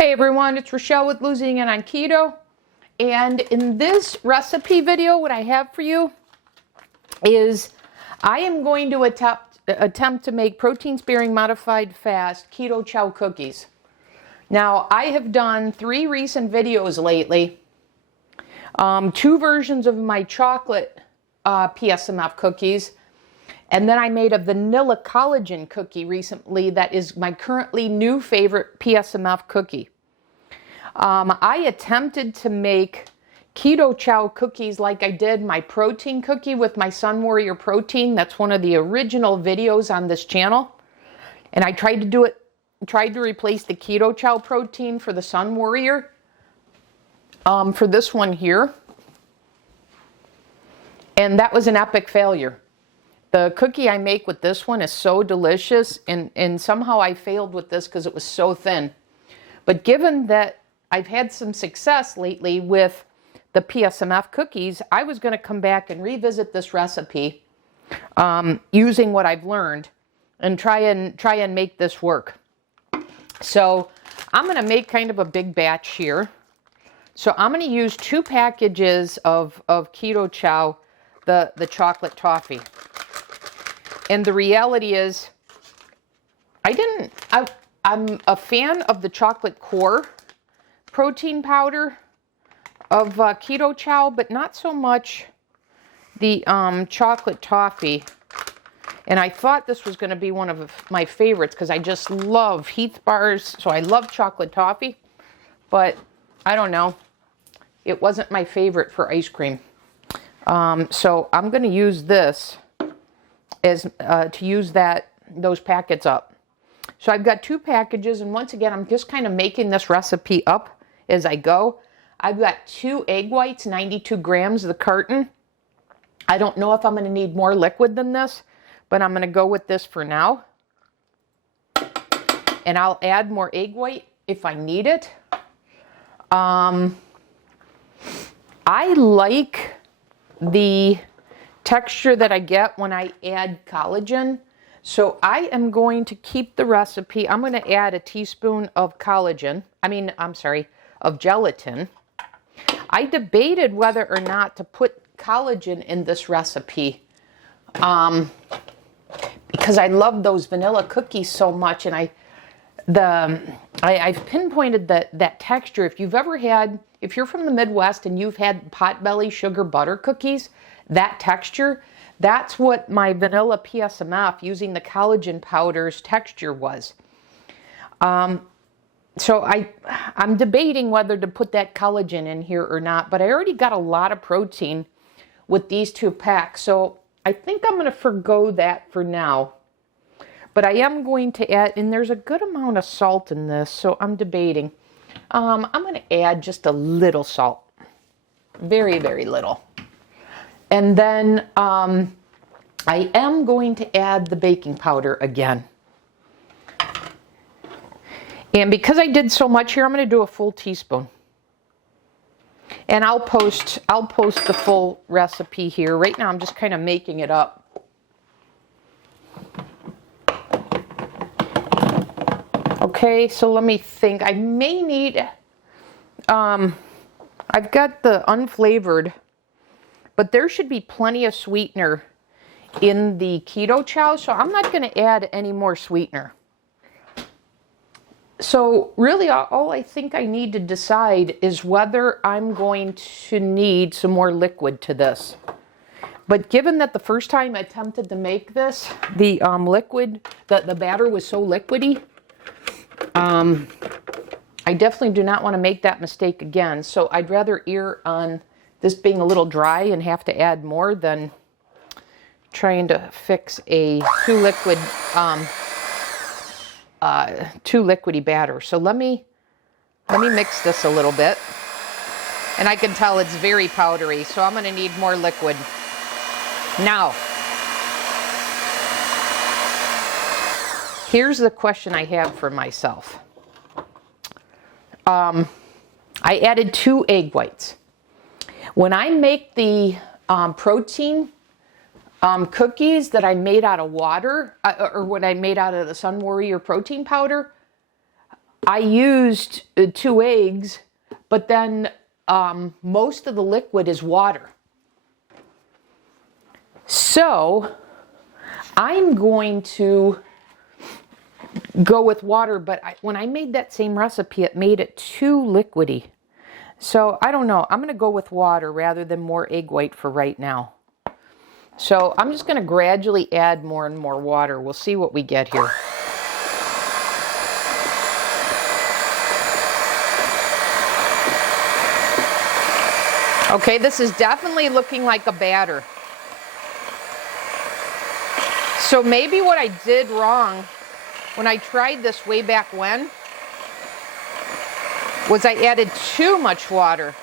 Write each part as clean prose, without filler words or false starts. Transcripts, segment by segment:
Hey everyone, it's Rochelle with Losing It on Keto. And in this recipe video, what I have for you is I am going to attempt to make protein-sparing modified fast Keto Chow cookies. Now, I have done 3 recent videos lately. 2 versions of my chocolate PSMF cookies. And then I made a vanilla collagen cookie recently that is my currently new favorite PSMF cookie. I attempted to make Keto Chow cookies like I did my protein cookie with my Sunwarrior protein. That's one of the original videos on this channel. And I tried to replace the Keto Chow protein for the Sunwarrior for this one here. And that was an epic failure. The cookie I make with this one is so delicious, and somehow I failed with this because it was so thin. But given that I've had some success lately with the PSMF cookies, I was going to come back and revisit this recipe using what I've learned and try and make this work. So I'm going to make kind of a big batch here. So I'm going to use 2 packages of Keto Chow, the chocolate toffee. And the reality is, I'm a fan of the chocolate core protein powder of Keto Chow, but not so much the chocolate toffee. And I thought this was going to be one of my favorites because I just love Heath bars, so I love chocolate toffee. But I don't know, it wasn't my favorite for ice cream. So I'm going to use this as to use those packets up. So I've got 2 packages, and once again, I'm just kind of making this recipe up as I go. I've got 2 egg whites, 92 grams, the carton. I don't know if I'm going to need more liquid than this, but I'm going to go with this for now. And I'll add more egg white if I need it. I like the texture that I get when I add collagen. So I am going to keep the recipe. I'm going to add a teaspoon of of gelatin. I debated whether or not to put collagen in this recipe because I love those vanilla cookies so much, and I've pinpointed that texture. If you're from the Midwest and you've had potbelly sugar butter cookies, that texture, that's what my vanilla PSMF using the collagen powder's texture was. So I'm debating whether to put that collagen in here or not, but I already got a lot of protein with these 2 packs, so I think I'm going to forgo that for now. But I am going to add, and there's a good amount of salt in this, so I'm debating. I'm going to add just a little salt. Very, very little. And then I am going to add the baking powder again. And because I did so much here, I'm going to do a full teaspoon. And I'll post the full recipe here. Right now I'm just kind of making it up. Okay, so let me think. I may need, I've got the unflavored, but there should be plenty of sweetener in the Keto Chow, so I'm not going to add any more sweetener. So really all I think I need to decide is whether I'm going to need some more liquid to this. But given that the first time I attempted to make this, the batter was so liquidy, I definitely do not want to make that mistake again. So I'd rather err on this being a little dry and have to add more than trying to fix a too liquidy batter. So let me mix this a little bit. And I can tell it's very powdery, so I'm going to need more liquid. Now, here's the question I have for myself. I added 2 egg whites. When I make the protein cookies that I made out of water, or what I made out of the Sunwarrior protein powder, I used 2 eggs, but then most of the liquid is water. So I'm going to go with water, but when I made that same recipe, it made it too liquidy. So I don't know. I'm going to go with water rather than more egg white for right now. So I'm just going to gradually add more and more water. We'll see what we get here. Okay, this is definitely looking like a batter. So maybe what I did wrong when I tried this way back when was I added too much water.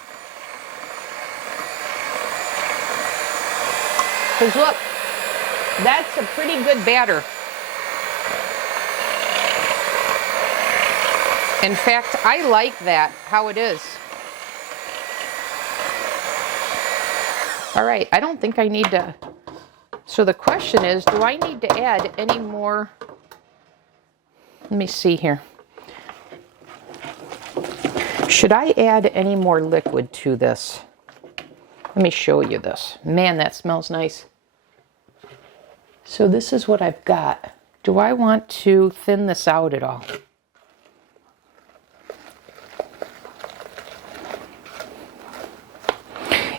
Because look, that's a pretty good batter. In fact, I like that, how it is. All right, I don't think I need to. So the question is, do I need to add any more? Let me see here. Should I add any more liquid to this? Let me show you this. Man, that smells nice. So this is what I've got. Do I want to thin this out at all?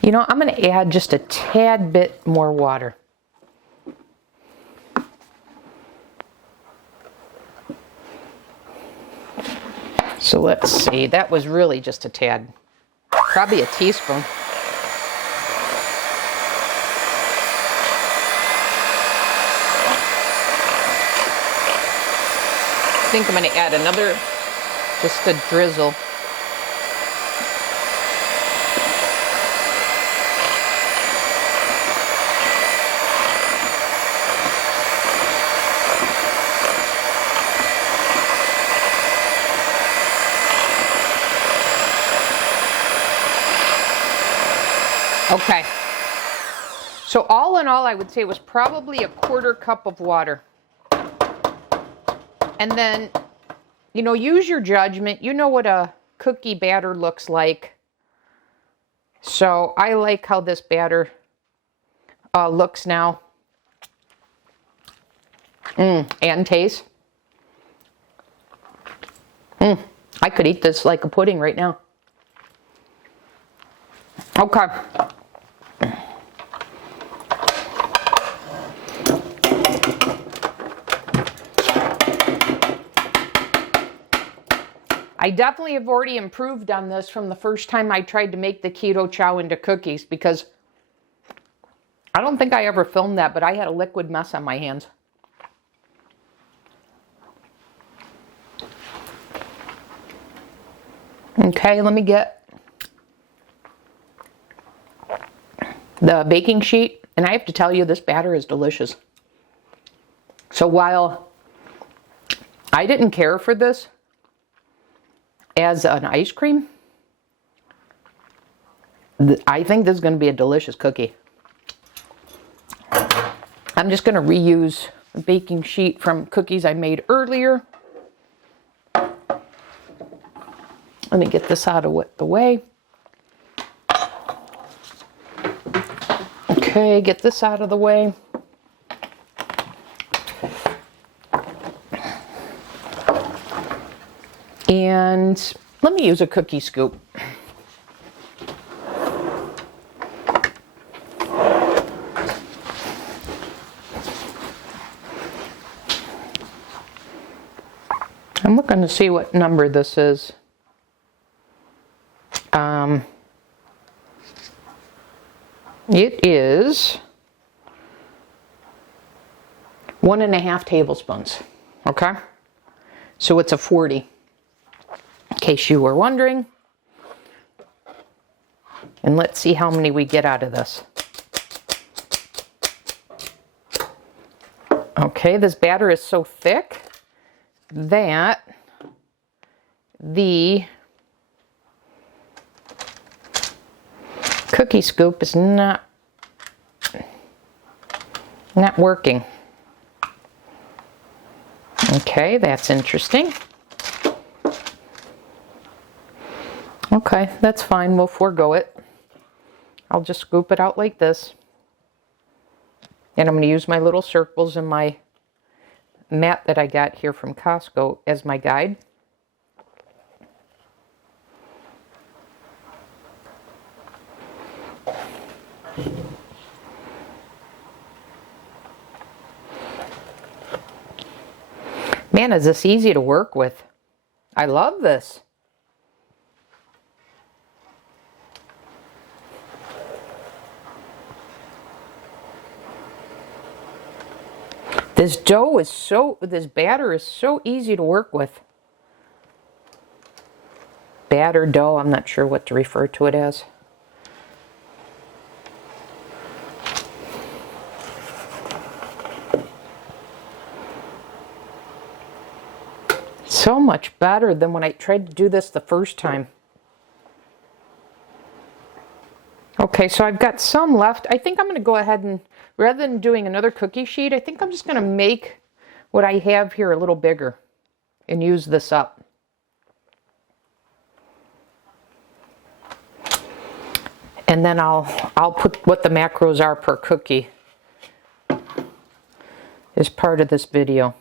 You know, I'm going to add just a tad bit more water. So let's see, that was really just a tad, probably a teaspoon. I think I'm going to add another, just a drizzle. Okay, so all in all, I would say it was probably a 1/4 cup of water. And then, you know, use your judgment. You know what a cookie batter looks like. So I like how this batter looks now. And tastes. I could eat this like a pudding right now. Okay. I definitely have already improved on this from the first time I tried to make the keto chow into cookies, because I don't think I ever filmed that, but I had a liquid mess on my hands. Okay, let me get the baking sheet, and I have to tell you, this batter is delicious. So while I didn't care for this as an ice cream, I think this is going to be a delicious cookie. I'm just going to reuse the baking sheet from cookies I made earlier. Let me get this out of the way. Okay, get this out of the way. And let me use a cookie scoop. I'm looking to see what number this is. It is 1.5 tablespoons. Okay, so it's a 40. In case you were wondering. And let's see how many we get out of this. Okay, this batter is so thick that the cookie scoop is not working. Okay, that's interesting. Okay, that's fine. We'll forego it. I'll just scoop it out like this. And I'm going to use my little circles and my mat that I got here from Costco as my guide. Man, is this easy to work with. I love this. This dough is this batter is so easy to work with. Batter dough, I'm not sure what to refer to it as. So much better than when I tried to do this the first time. Okay, so I've got some left. I think I'm going to go ahead and, rather than doing another cookie sheet, I think I'm just going to make what I have here a little bigger and use this up. And then I'll put what the macros are per cookie as part of this video.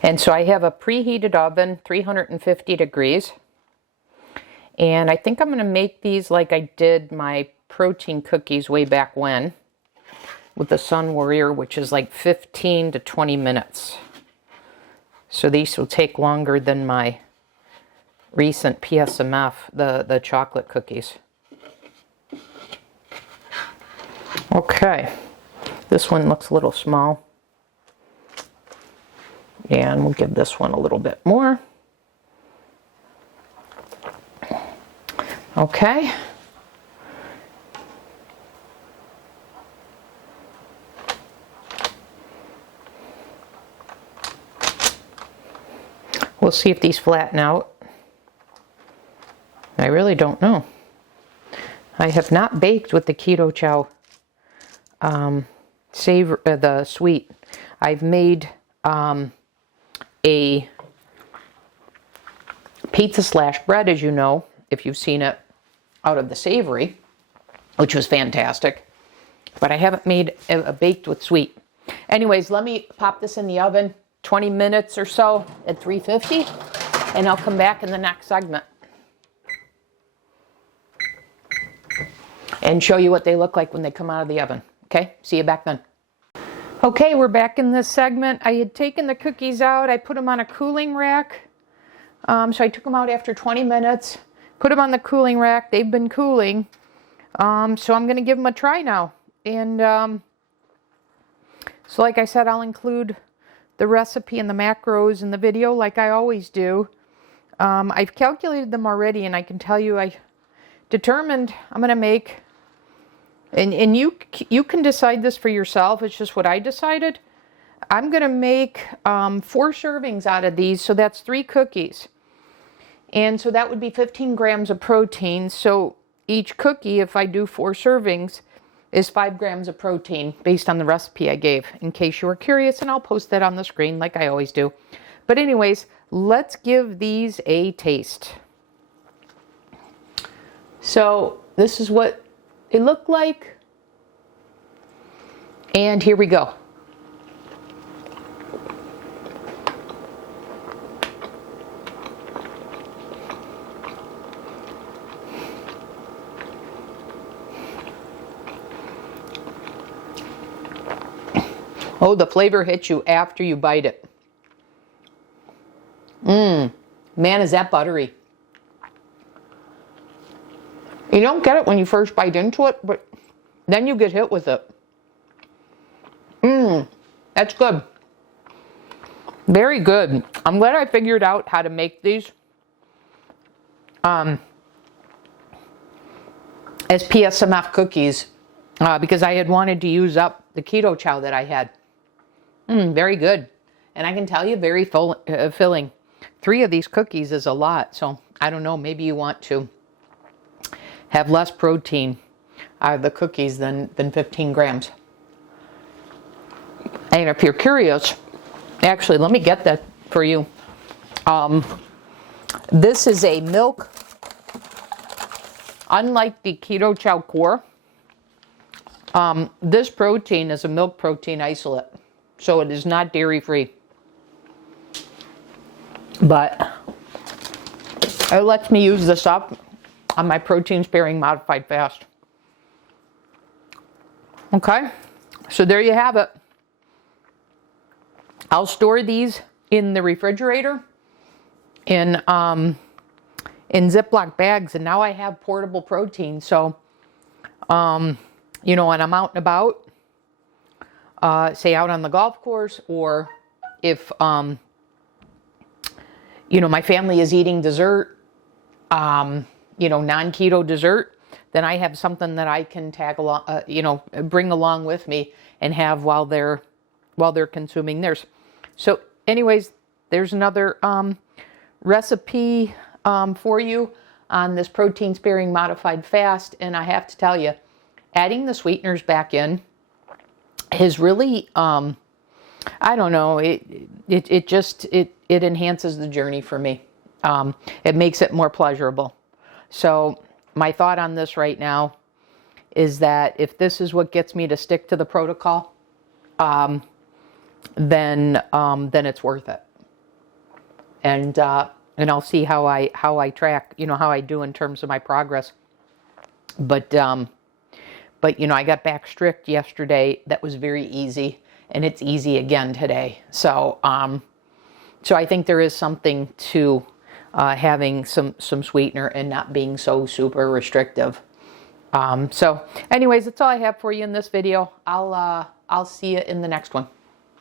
And so I have a preheated oven, 350 degrees. And I think I'm going to make these like I did my protein cookies way back when with the Sunwarrior, which is like 15 to 20 minutes. So these will take longer than my recent PSMF, the chocolate cookies. Okay, this one looks a little small. And we'll give this one a little bit more. Okay. We'll see if these flatten out. I really don't know. I have not baked with the Keto Chow the sweet. I've made a pizza slash bread, as you know, if you've seen it out of the savory, which was fantastic. But I haven't made a baked with sweet. Anyways, let me pop this in the oven 20 minutes or so at 350, and I'll come back in the next segment and show you what they look like when they come out of the oven. Okay, see you back then. Okay, we're back in this segment. I had taken the cookies out. I put them on a cooling rack. So I took them out after 20 minutes, put them on the cooling rack. They've been cooling. So I'm going to give them a try now. And so like I said, I'll include the recipe and the macros in the video like I always do. I've calculated them already, and I can tell you I determined I'm going to make... And you can decide this for yourself. It's just what I decided. I'm going to make 4 servings out of these. So that's 3 cookies. And so that would be 15 grams of protein. So each cookie, if I do 4 servings, is 5 grams of protein based on the recipe I gave, in case you were curious. And I'll post that on the screen like I always do. But anyways, let's give these a taste. So this is what they look like, and here we go. Oh, the flavor hits you after you bite it. Man, is that buttery. You don't get it when you first bite into it, but then you get hit with it. That's good. Very good. I'm glad I figured out how to make these as PSMF cookies because I had wanted to use up the Keto Chow that I had. Very good. And I can tell you, very filling. 3 of these cookies is a lot, so I don't know, maybe you want to have less protein out of the cookies than 15 grams. And if you're curious, Actually, let me get that for you. This is a milk, unlike the Keto Chow Core, this protein is a milk protein isolate, so it is not dairy free. But it lets me use this up on my protein sparing modified fast. Okay, so there you have it. I'll store these in the refrigerator in Ziploc bags, and now I have portable protein. So, you know, when I'm out and about, say out on the golf course, or if, you know, my family is eating dessert, you know, non-keto dessert, then I have something that I can tag along, you know, bring along with me and have while they're consuming theirs. So anyways, there's another recipe for you on this protein sparing modified fast. And I have to tell you, adding the sweeteners back in is really, I don't know, it just enhances the journey for me. It makes it more pleasurable. So my thought on this right now is that if this is what gets me to stick to the protocol, then it's worth it. And I'll see how I track, you know, how I do in terms of my progress. But you know, I got back strict yesterday. That was very easy, and it's easy again today. So so I think there is something to having some sweetener and not being so super restrictive. So anyways, that's all I have for you in this video. I'll see you in the next one.